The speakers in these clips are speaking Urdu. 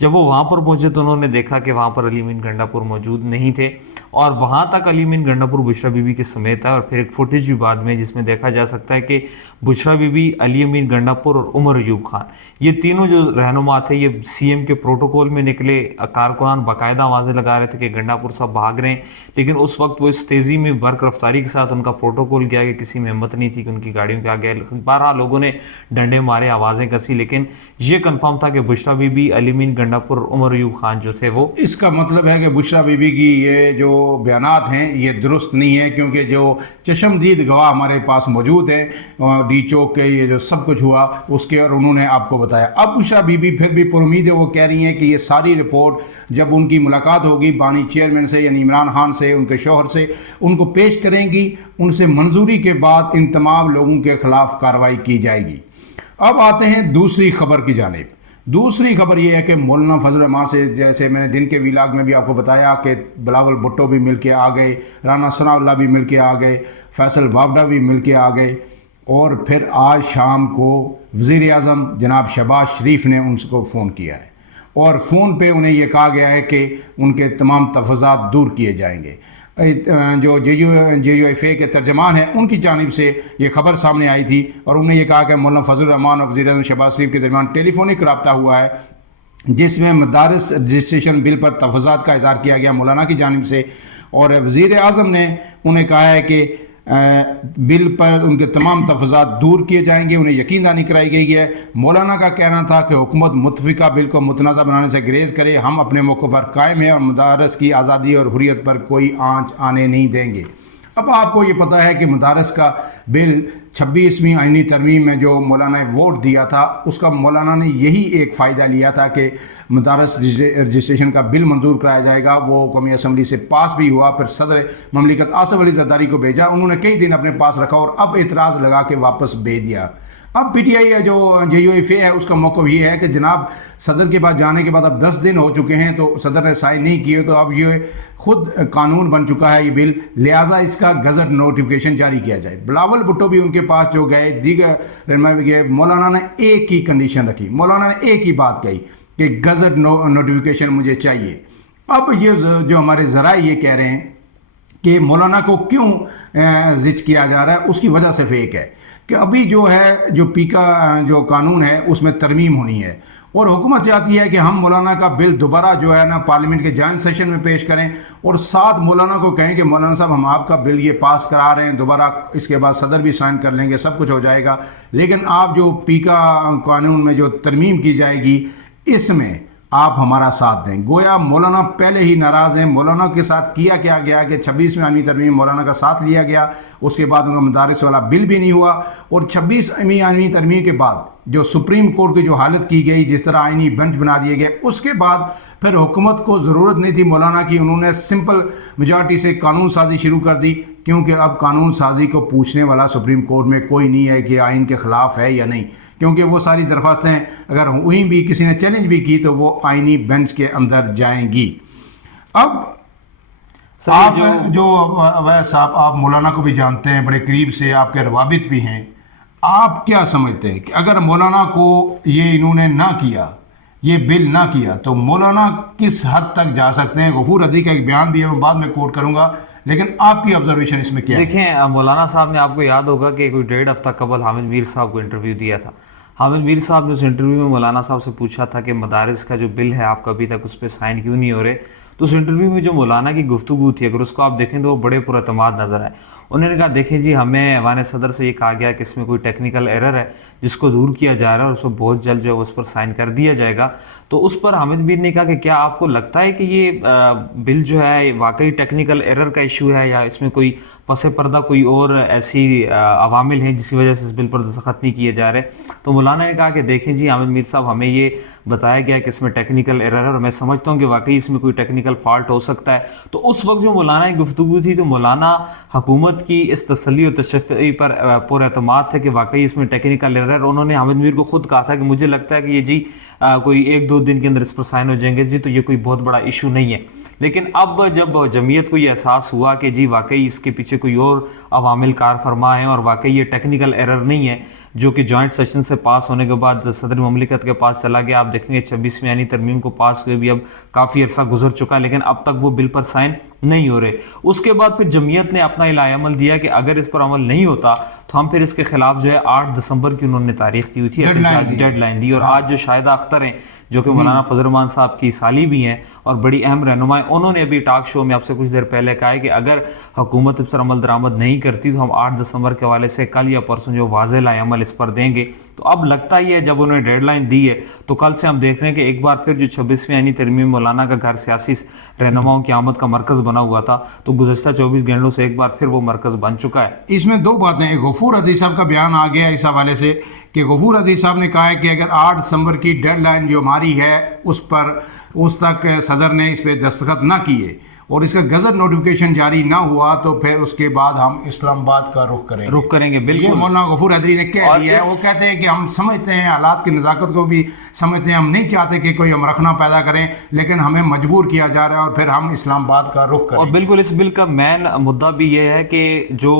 جب وہ وہاں پر پہنچے تو انہوں نے دیکھا کہ وہاں پر علی امین گنڈاپور موجود نہیں تھے، اور وہاں تک علی امین گنڈاپور بشرا بی بی کے سمیت ہے، اور پھر ایک فوٹیج بھی بعد میں جس میں دیکھا جا سکتا ہے کہ بشرا بی بی، علی امین گنڈاپور اور عمر ایوب خان، یہ تینوں جو رہنما تھے یہ سی ایم کے پروٹوکول میں نکلے۔ کارکنان باقاعدہ آوازیں لگا رہے تھے کہ گنڈاپور صاحب بھاگ رہے ہیں، لیکن اس وقت وہ اس تیزی میں برق رفتاری کے ساتھ ان کا پروٹوکول کیا کہ کسی میں ہمت نہیں تھی کہ ان کی گاڑیوں کے آگے، بارہ لوگوں نے ڈنڈے مارے، آوازیں کسی، لیکن یہ کنفرم تھا کہ بشرا بی بی، علی امین گنڈاپور اور عمر ایوب خان جو تھے وہ، اس کا مطلب ہے کہ بشرا بی بی کی یہ جو بیانات ہیں یہ درست نہیں ہے، کیونکہ جو چشمدید گواہ ہمارے پاس موجود ہیں ڈی چوک کے، یہ جو سب کچھ ہوا اس کے، اور انہوں نے آپ کو بتایا۔ اب بشرا بی بی پھر بھی پر امید ہے، وہ کہہ رہی ہیں کہ یہ ساری رپورٹ جب ان کی ملاقات ہوگی بانی چیئرمین سے یعنی عمران خان سے، ان کے شوہر سے، ان کو پیش کریں گی، ان سے منظوری کے بعد ان تمام لوگوں کے خلاف کارروائی کی جائے گی۔ اب آتے ہیں دوسری خبر کی جانب۔ دوسری خبر یہ ہے کہ مولانا فضل الرحمان سے، جیسے میں نے دن کے ویلاگ میں بھی آپ کو بتایا کہ بلاول بھٹو بھی مل کے آ گئے، رانا ثناء اللہ بھی مل کے آ گئے، فیصل وابڈا بھی مل کے آ گئے، اور پھر آج شام کو وزیر اعظم جناب شہباز شریف نے ان کو فون کیا ہے، اور فون پہ انہیں یہ کہا گیا ہے کہ ان کے تمام تحفظات دور کیے جائیں گے۔ جو جے یو ایف اے کے ترجمان ہیں ان کی جانب سے یہ خبر سامنے آئی تھی، اور انہوں نے یہ کہا کہ مولانا فضل الرحمان اور وزیر اعظم شہباز شریف کے درمیان ٹیلی فونک رابطہ ہوا ہے، جس میں مدارس رجسٹریشن بل پر تحفظات کا اظہار کیا گیا مولانا کی جانب سے، اور وزیر اعظم نے انہیں کہا ہے کہ بل پر ان کے تمام تحفظات دور کیے جائیں گے، انہیں یقین دہانی کرائی گئی ہے۔ مولانا کا کہنا تھا کہ حکومت متفقہ بل کو متنازع بنانے سے گریز کرے، ہم اپنے موقع پر قائم ہیں اور مدارس کی آزادی اور حریت پر کوئی آنچ آنے نہیں دیں گے۔ اب آپ کو یہ پتہ ہے کہ مدارس کا بل 26ویں آئینی ترمیم میں جو مولانا نے ووٹ دیا تھا، اس کا مولانا نے یہی ایک فائدہ لیا تھا کہ مدارس رجسٹریشن کا بل منظور کرایا جائے گا۔ وہ قومی اسمبلی سے پاس بھی ہوا، پھر صدر مملکت آصف علی زرداری کو بھیجا، انہوں نے کئی دن اپنے پاس رکھا اور اب اعتراض لگا کے واپس بھیج دیا۔ اب پی ٹی آئی ہے جو جے یو ایف اے ہے، اس کا موقف یہ ہے کہ جناب صدر کے پاس جانے کے بعد اب 10 دن ہو چکے ہیں تو صدر نے سائن نہیں کیے، تو اب یہ خود قانون بن چکا ہے یہ بل، لہٰذا اس کا گزٹ نوٹیفیکیشن جاری کیا جائے۔ بلاول بھٹو بھی ان کے پاس جو گئے، دیگر رہنما بھی گئے، مولانا نے ایک ہی کنڈیشن رکھی، مولانا نے ایک ہی بات کہی کہ گزٹ نوٹیفیکیشن مجھے چاہیے۔ اب یہ جو ہمارے ذرائع یہ کہہ رہے ہیں کہ مولانا کو کیوں زج کیا جا رہا ہے، اس کی وجہ صرف ایک ہے کہ ابھی جو ہے جو پی کا جو قانون ہے اس میں ترمیم ہونی ہے، اور حکومت چاہتی ہے کہ ہم مولانا کا بل دوبارہ جو ہے نا پارلیمنٹ کے جوائنٹ سیشن میں پیش کریں، اور ساتھ مولانا کو کہیں کہ مولانا صاحب ہم آپ کا بل یہ پاس کرا رہے ہیں دوبارہ، اس کے بعد صدر بھی سائن کر لیں گے، سب کچھ ہو جائے گا، لیکن آپ جو پی کا قانون میں جو ترمیم کی جائے گی اس میں آپ ہمارا ساتھ دیں۔ گویا مولانا پہلے ہی ناراض ہیں۔ مولانا کے ساتھ کیا گیا کہ 26ویں آئینی ترمیم مولانا کا ساتھ لیا گیا، اس کے بعد ان کا مدارس والا بل بھی نہیں ہوا، اور 26ویں آئینی ترمیم کے بعد جو سپریم کورٹ کی جو حالت کی گئی، جس طرح آئینی بینچ بنا دیے گئے، اس کے بعد پھر حکومت کو ضرورت نہیں تھی مولانا کی، انہوں نے سمپل میجارٹی سے قانون سازی شروع کر دی، کیونکہ اب قانون سازی کو پوچھنے والا سپریم کورٹ میں کوئی نہیں ہے کہ آئین کے خلاف ہے یا نہیں، کیونکہ وہ ساری درخواستیں اگر ہوئی بھی کسی نے چیلنج بھی کی تو وہ آئینی بینچ کے اندر جائیں گی۔ اب آپ جو ویس صاحب، آپ مولانا کو بھی جانتے ہیں بڑے قریب سے، آپ کے روابط بھی ہیں، آپ کیا سمجھتے ہیں کہ اگر مولانا کو یہ انہوں نے نہ کیا، یہ بل نہ کیا، تو مولانا کس حد تک جا سکتے ہیں؟ غفور حدی کا ایک بیان بھی ہے، میں بعد میں کوٹ کروں گا، لیکن آپ کی آبزرویشن اس میں کیا ہے؟ دیکھیں، مولانا صاحب نے، آپ کو یاد ہوگا کہ کوئی 1.5 ہفتہ قبل حامد میر صاحب کو انٹرویو دیا تھا۔ حامد میر صاحب نے اس انٹرویو میں مولانا صاحب سے پوچھا تھا کہ مدارس کا جو بل ہے آپ کا ابھی تک اس پہ سائن کیوں نہیں ہو رہے، تو اس انٹرویو میں جو مولانا کی گفتگو تھی اگر اس کو آپ دیکھیں تو وہ بڑے پراعتماد نظر آئے۔ انہوں نے کہا دیکھیں جی، ہمیں ایوان صدر سے یہ کہا گیا کہ اس میں کوئی ٹیکنیکل ایرر ہے جس کو دور کیا جا رہا ہے، اور اس پر بہت جلد جو ہے اس پر سائن کر دیا جائے گا۔ تو اس پر حامد میر نے کہا کہ کیا آپ کو لگتا ہے کہ یہ بل جو ہے واقعی ٹیکنیکل ایرر کا ایشو ہے، یا اس میں کوئی پس پردہ کوئی اور ایسی عوامل ہیں جس کی وجہ سے اس بل پر دستخط نہیں کیے جا رہے؟ تو مولانا نے کہا کہ دیکھیں جی حامد میر صاحب، ہمیں یہ بتایا گیا کہ اس میں ٹیکنیکل ایرر ہے، اور میں سمجھتا ہوں کہ واقعی اس میں کوئی ٹیکنیکل فالٹ ہو سکتا ہے۔ تو اس وقت جو مولانا کی گفتگو تھی، تو مولانا حکومت کی اس تسلی و تشفی پر پر اعتماد تھے کہ واقعی اس میں ٹیکنیکل ایرر ہے، اور انہوں نے حامد میر کو خود کہا تھا کہ مجھے لگتا ہے کہ یہ جی کوئی 1-2 دن کے اندر اس پر سائن ہو جائیں گے جی، تو یہ کوئی بہت بڑا ایشو نہیں ہے۔ لیکن اب جب جمعیت کو یہ احساس ہوا کہ جی واقعی اس کے پیچھے کوئی اور عوامل کار فرما ہیں اور واقعی یہ ٹیکنیکل ایرر نہیں ہے، جو کہ جوائنٹ سیشن سے پاس ہونے کے بعد صدر مملکت کے پاس چلا گیا. آپ دیکھیں گے 26ویں آئینی ترمیم کو پاس ہوئے بھی اب کافی عرصہ گزر چکا, لیکن اب تک وہ بل پر سائن نہیں ہو رہے. اس کے بعد پھر جمعیت نے اپنا الہی عمل دیا کہ اگر اس پر عمل نہیں ہوتا تو ہم پھر اس کے خلاف جو ہے 8 دسمبر کی انہوں نے تاریخ دی ہوئی تھی, ڈیڈ لائن دی. اور آج جو شاہدہ اختر ہیں جو کہ مولانا فضل الرحمان صاحب کی سالی بھی ہیں اور بڑی اہم رہنما ہیں, انہوں نے ابھی ٹاک شو میں آپ سے کچھ دیر پہلے کہا ہے کہ اگر حکومت اس پر عمل درآمد نہیں کرتی تو ہم 8 دسمبر کے حوالے سے کل یا پرسوں جو واضح الہی عمل اس پر دیں گے. تو اب لگتا ہی ہے جب انہوں نے ڈیڈ لائن دی ہے تو کل سے ہم دیکھ رہے ہیں کہ ایک بار پھر جو 26ویں آئینی ترمیم مولانا کا گھر سیاسی رہنماؤں کی آمد کا مرکز بنا ہوا تھا, تو گزشتہ 24 گھنٹوں سے ایک بار پھر وہ مرکز بن چکا ہے. اس میں دو باتیں ہیں. غفور حدیث صاحب کا بیان آ گیا اس حوالے سے کہ غفور حدیث صاحب نے کہا ہے کہ اگر 8 دسمبر کی ڈیڈ لائن جو ہماری ہے اس تک صدر نے اس پہ دستخط نہ کیے اور اس کا گزٹ نوٹیفیکیشن جاری نہ ہوا تو پھر اس کے بعد ہم اسلام آباد کا رخ کریں گے. بالکل, یہ مولانا غفور حیدری نے کہہ دیا ہے. وہ کہتے ہیں کہ ہم سمجھتے ہیں حالات کی نزاکت کو بھی سمجھتے ہیں, ہم نہیں چاہتے کہ کوئی ہم رکھنا پیدا کریں, لیکن ہمیں مجبور کیا جا رہا ہے اور پھر ہم اسلام آباد کا رخ کریں. اور بالکل اس بل کا مین مدعا بھی یہ ہے کہ جو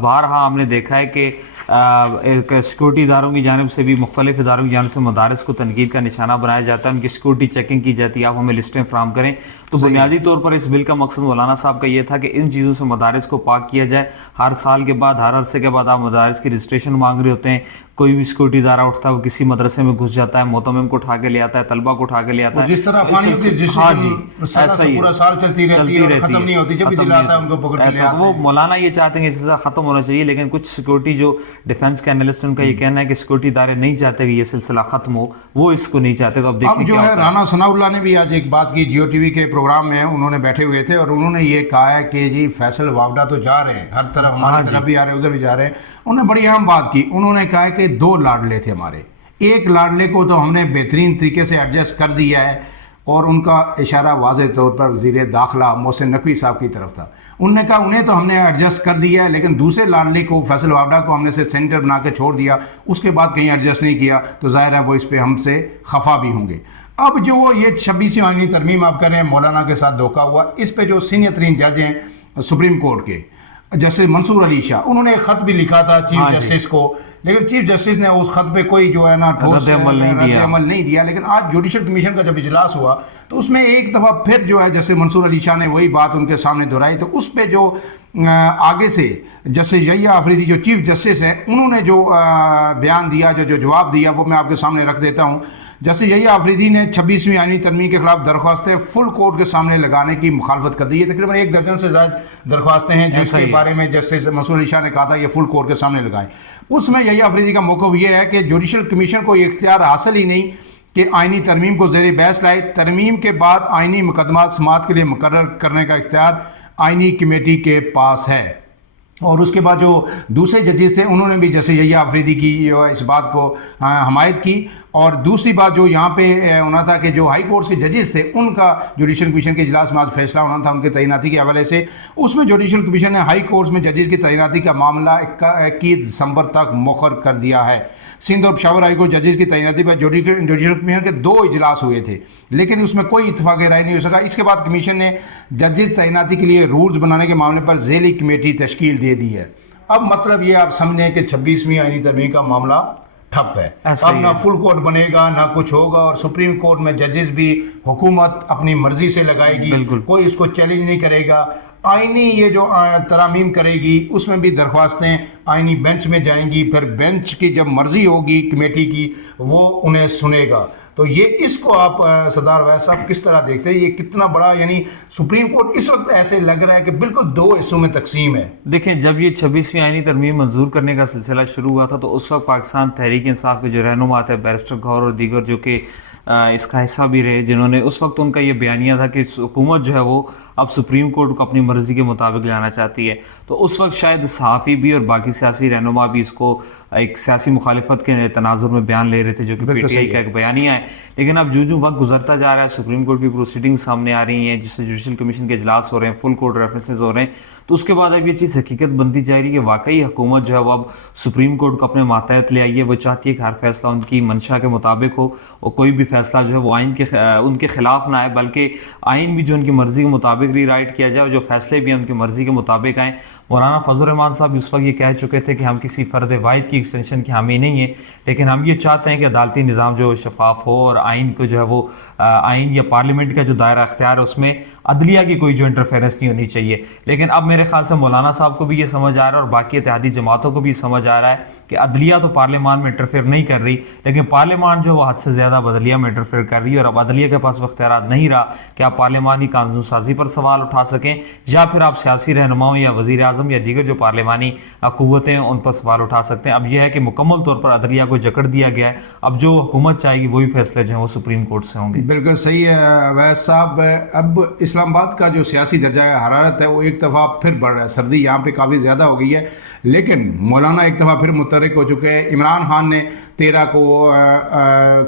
بارہا ہم نے دیکھا ہے کہ سیکورٹی اداروں کی جانب سے بھی مختلف اداروں کی جانب سے مدارس کو تنقید کا نشانہ بنایا جاتا ہے, ان کی سیکورٹی چیکنگ کی جاتی ہے, آپ ہمیں لسٹیں فراہم کریں. تو بنیادی طور پر اس بل کا مقصد مولانا صاحب کا یہ تھا کہ ان چیزوں سے مدارس کو پاک کیا جائے. ہر سال کے بعد, ہر عرصے کے بعد آپ مدارس کی رجسٹریشن مانگ رہے ہوتے ہیں, کوئی بھی سیکورٹی ادارہ اٹھتا ہے وہ کسی مدرسے میں گھس جاتا ہے, معتمم کو اٹھا کے لے آتا ہے, طلبہ کو اٹھا کے لے آتا ہے, جس طرح افغانیوں کی رجسٹریشن پورا سال چلتی رہتی ہے اور ختم نہیں ہوتی, جب بھی دل آتا ہے ان کو پکڑ کے لے آتے ہیں. وہ مولانا یہ چاہتے ہیں کہ سلسلہ ختم ہونا چاہیے, لیکن کچھ سیکورٹی جو ڈیفنس کے انالسٹ ان کا یہ کہنا ہے کہ سیکورٹی ادارے نہیں چاہتے کہ یہ سلسلہ ختم ہو, وہ اس کو نہیں چاہتے. تو اب جو ہے رانا ثناء اللہ نے بھی آج ایک بات کی جیو ٹی وی کے پروگرام میں, انہوں نے بیٹھے ہوئے تھے اور انہوں نے یہ کہا ہے کہ جی فیصل واوڈا تو جا رہے ہیں, ہر طرف ہماری طرف بھی آ رہے ہیں, ادھر بھی جا رہے ہیں. انہوں نے بڑی اہم بات کی. انہوں نے کہا ہے کہ 2 لاڈلے تھے ہمارے, ایک لاڈلے کو تو ہم نے بہترین طریقے سے ایڈجسٹ کر دیا ہے اور ان کا اشارہ واضح طور پر وزیر داخلہ محسن نقوی صاحب کی طرف تھا. انہوں نے کہا انہیں تو ہم نے ایڈجسٹ کر دیا ہے, لیکن دوسرے لاڈلے کو فیصل واوڈا کو ہم نے سینٹر بنا کے چھوڑ دیا, اس کے بعد کہیں ایڈجسٹ نہیں کیا, تو ظاہر ہے وہ اس پہ ہم سے خفا بھی ہوں گے. اب جو یہ 26ویں آئینی ترمیم آپ کر رہے ہیں, مولانا کے ساتھ دھوکہ ہوا, اس پہ جو سینئر ترین جج ہیں سپریم کورٹ کے جسٹس منصور علی شاہ, انہوں نے ایک خط بھی لکھا تھا چیف جسٹس کو, لیکن چیف جسٹس نے اس خط پہ کوئی جو ہے نا ٹھوس رد عمل نہیں دیا. لیکن آج جوڈیشل کمیشن کا جب اجلاس ہوا تو اس میں ایک دفعہ پھر جو ہے جسٹس منصور علی شاہ نے وہی بات ان کے سامنے دہرائی. تو اس پہ جو آگے سے جسٹس یحییٰ آفریدی جو چیف جسٹس ہیں, انہوں نے جو بیان دیا, جو جواب دیا, وہ میں آپ کے سامنے رکھ دیتا ہوں. جسٹس یحییٰ آفریدی نے 26ویں آئینی ترمیم کے خلاف درخواستیں فل کورٹ کے سامنے لگانے کی مخالفت کر دی ہے. تقریباً 1 درجن سے زائد درخواستیں ہیں جس کے بارے میں جسٹس منصور علی شاہ نے کہا تھا یہ فل کورٹ کے سامنے لگائیں. اس میں یحییٰ آفریدی کا موقف یہ ہے کہ جوڈیشل کمیشن کو یہ اختیار حاصل ہی نہیں کہ آئینی ترمیم کو زیر بحث لائے. ترمیم کے بعد آئینی مقدمات سماعت کے لیے مقرر کرنے کا اختیار آئینی کمیٹی کے پاس ہے. اور اس کے بعد جو دوسرے ججز تھے انہوں نے بھی جیسے یحییٰ آفریدی کی اس بات کو حمایت کی. اور دوسری بات جو یہاں پہ ہونا تھا کہ جو ہائی کورٹس کے ججز تھے ان کا جوڈیشل کمیشن کے اجلاس میں آج فیصلہ ہونا تھا ان کے تعیناتی کے حوالے سے. اس میں جوڈیشل کمیشن نے ہائی کورٹس میں ججز کی تعیناتی کا معاملہ 21 دسمبر تک مؤخر کر دیا ہے. سندھ اور پشاور ہائی کورٹ ججز کی تعیناتی پر جوڈیشل کمیشن کے 2 اجلاس ہوئے تھے, لیکن اس میں کوئی اتفاق رائے نہیں ہو سکا. اس کے بعد کمیشن نے ججز تعیناتی کے لیے رولز بنانے کے معاملے پر ذیلی کمیٹی تشکیل دے دی ہے. اب مطلب یہ آپ سمجھیں کہ 26ویں آئینی ترمیم کا معاملہ ٹھپ ہے. اب نہ فل کورٹ بنے گا نہ کچھ ہوگا, اور سپریم کورٹ میں ججز بھی حکومت اپنی مرضی سے لگائے گی, کوئی اس کو چیلنج نہیں کرے گا. آئینی یہ جو ترامیم کرے گی اس میں بھی درخواستیں آئینی بینچ میں جائیں گی, پھر بینچ کی جب مرضی ہوگی کمیٹی کی وہ انہیں سنے گا. تو یہ اس کو آپ سردار ویس صاحب کس طرح دیکھتے ہیں, یہ کتنا بڑا, یعنی سپریم کورٹ اس وقت ایسے لگ رہا ہے کہ بالکل 2 حصوں میں تقسیم ہے. دیکھیں جب یہ 26ویں آئینی ترمیم منظور کرنے کا سلسلہ شروع ہوا تھا تو اس وقت پاکستان تحریک انصاف کے جو رہنما تھے بیرسٹر گوہر اور دیگر جو کہ اس کا حصہ بھی رہے, جنہوں نے اس وقت ان کا یہ بیانیہ تھا کہ حکومت جو ہے وہ اب سپریم کورٹ کو اپنی مرضی کے مطابق لانا چاہتی ہے. تو اس وقت شاید صحافی بھی اور باقی سیاسی رہنما بھی اس کو ایک سیاسی مخالفت کے تناظر میں بیان لے رہے تھے جو کہ پی ٹی آئی کا ایک بیانیہ ہے. لیکن اب جو وقت گزرتا جا رہا ہے, سپریم کورٹ کی پروسیڈنگ سامنے آ رہی ہیں, جس سے جوڈیشل کمیشن کے اجلاس ہو رہے ہیں, فل کورٹ ریفرنسز ہو رہے ہیں, تو اس کے بعد اب یہ چیز حقیقت بنتی جا رہی ہے کہ واقعی حکومت جو ہے وہ اب سپریم کورٹ کو اپنے ماتحت لے آئی ہے. وہ چاہتی ہے کہ ہر فیصلہ ان کی منشا کے مطابق ہو اور کوئی بھی فیصلہ جو ہے وہ آئین کے ان کے خلاف نہ آئے, بلکہ آئین بھی جو ان کی مرضی کے مطابق مطابق ری رائٹ کیا جائے اور جو فیصلے بھی ہیں ان کی مرضی کے مطابق آئیں. مولانا فضل الرحمان صاحب اس وقت یہ کہہ چکے تھے کہ ہم کسی فرد واحد کی ایکسٹینشن کے حامی نہیں ہیں, لیکن ہم یہ چاہتے ہیں کہ عدالتی نظام جو شفاف ہو اور آئین کو جو ہے وہ آئین یا پارلیمنٹ کا جو دائرہ اختیار ہے اس میں عدلیہ کی کوئی جو انٹرفیرنس نہیں ہونی چاہیے. لیکن اب میرے خیال سے مولانا صاحب کو بھی یہ سمجھ آ رہا ہے اور باقی اتحادی جماعتوں کو بھی سمجھ آ رہا ہے کہ عدلیہ تو پارلیمان میں انٹرفیئر نہیں کر رہی, لیکن پارلیمان جو ہے وہ حد سے زیادہ عدلیہ میں انٹرفیئر کر رہی ہے, اور اب عدلیہ کے پاس وہ اختیارات نہیں رہا کہ آپ پارلیمانی قانون سازی پر سوال اٹھا سکیں یا پھر آپ سیاسی رہنماؤں یا وزیر اعظم یا دیگر جو پارلیمانی قوتیں ہیں ان پر سوال اٹھا سکتے ہیں. اب یہ ہے کہ مکمل طور پر عدلیہ کو جکڑ دیا گیا ہے, اب جو حکومت چاہے گی وہی فیصلے جو ہیں وہ سپریم کورٹ سے ہوں گے. بالکل صحیح ہے اویس صاحب. اب اسلام آباد کا جو سیاسی درجہ حرارت ہے وہ ایک دفعہ پھر بڑھ رہا ہے, سردی یہاں پہ کافی زیادہ ہو گئی ہے, لیکن مولانا ایک دفعہ پھر متحرک ہو چکے ہیں. عمران خان نے 13 کو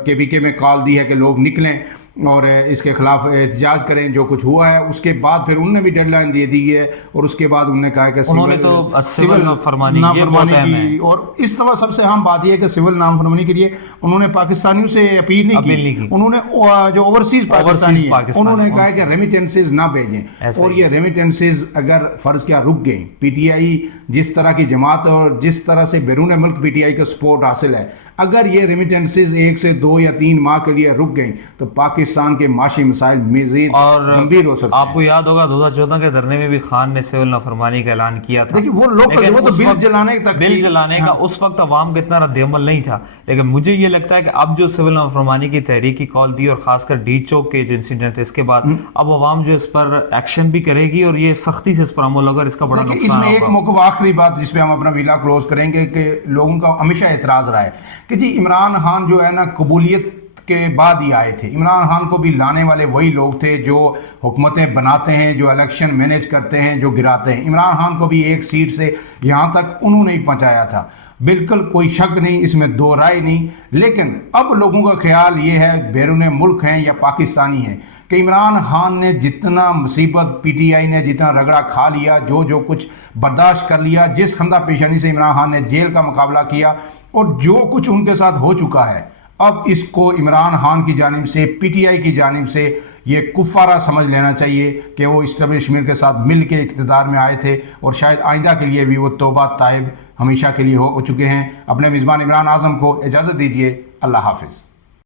کے پی کے میں کال دی ہے کہ لوگ نکلیں اور اس کے خلاف احتجاج کریں. جو کچھ ہوا ہے اس کے بعد پھر انہوں نے بھی ڈیڈ لائن دے دی ہے, اور اس کے بعد انہوں نے کہا کہ انہوں نے تو سول نافرمانی کی, اور اس طرح سب سے اہم بات یہ ہے کہ سول نافرمانی کے لیے انہوں نے پاکستانیوں سے اپیل نہیں کی, انہوں نے جو اوورسیز پاکستانی ہیں انہوں نے کہا کہ ریمیٹنسز نہ بھیجیں, اور یہ ریمیٹنسز اگر فرض کیا رک گئیں, پی ٹی آئی جس طرح کی جماعت اور جس طرح سے بیرون ملک پی ٹی آئی کا سپورٹ حاصل ہے, اگر یہ ریمیٹنسز 1 سے 2 یا 3 ماہ کے لیے رک گئیں تو پاکستان کے معاشی مسائل مزید گمبھیر ہو سکتے ہیں. آپ کو یاد ہوگا 2014 کے دھرنے میں بھی خان نے سول نافرمانی کا اعلان کیا تھا. دیکھیں وہ لوگ تو بل جلانے کا اس وقت عوام کا اتنا رد عمل نہیں تھا, لیکن مجھے یہ لگتا ہے کہ اب جو سول نافرمانی کی تحریک کی کال دی اور خاص کر ڈی چوک کے جو انسیڈنٹ ہے اس کے بعد اب عوام جو اس پر ایکشن بھی کرے گی اور یہ سختی سے اس پر عمل ہوگا, اس کا بڑا نقصان ہوگا. اس میں ایک موقف آخری بات جس پہ ہم اپنا ویلا کلوز کریں گے کہ لوگوں کا ہمیشہ اعتراض رہا ہے کہ جی عمران خان جو ہے نا قبولیت کے بعد ہی آئے تھے. عمران خان کو بھی لانے والے وہی لوگ تھے جو حکومتیں بناتے ہیں, جو الیکشن مینیج کرتے ہیں, جو گراتے ہیں. عمران خان کو بھی ایک سیٹ سے یہاں تک انہوں نے ہی پہنچایا تھا, بالکل کوئی شک نہیں, اس میں دو رائے نہیں. لیکن اب لوگوں کا خیال یہ ہے, بیرون ملک ہیں یا پاکستانی ہیں, کہ عمران خان نے جتنا مصیبت, پی ٹی آئی نے جتنا رگڑا کھا لیا, جو کچھ برداشت کر لیا, جس خندہ پیشانی سے عمران خان نے جیل کا مقابلہ کیا اور جو کچھ ان کے ساتھ ہو چکا ہے, اب اس کو عمران خان کی جانب سے, پی ٹی آئی کی جانب سے یہ کفارہ سمجھ لینا چاہیے کہ وہ اسٹیبلشمنٹ کے ساتھ مل کے اقتدار میں آئے تھے, اور شاید آئندہ کے لیے بھی وہ توبہ تائب ہمیشہ کے لیے ہو چکے ہیں. اپنے میزبان عمران اعظم کو اجازت دیجیے. اللہ حافظ.